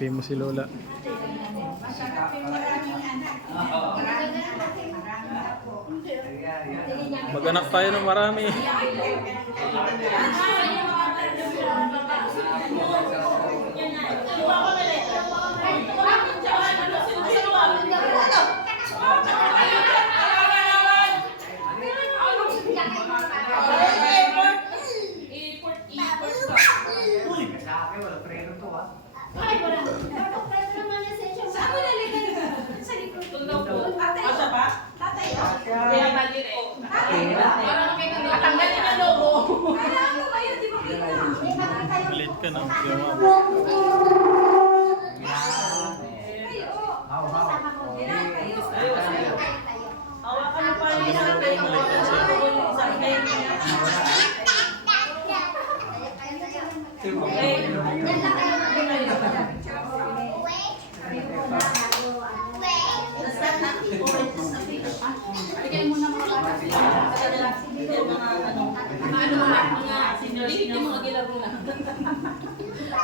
Pay mo si Lola. Mag-anak tayo ng marami. Malit ka na.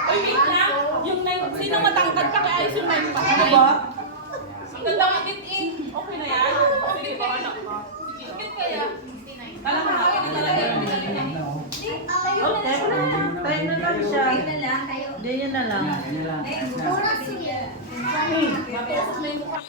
Oy, wait lang. Yung 9, sino matangkad pa kaya ayos yung 9 pa? Ano ba? Ang ganda ka it-in. Okay na yan? Sige ba, anak ko? Sige. Bakit kaya? Alam mo na, hindi talaga yung pinagin niya. Okay, try na lang siya. Hindi, yun na lang. Mapasok na yung mukha.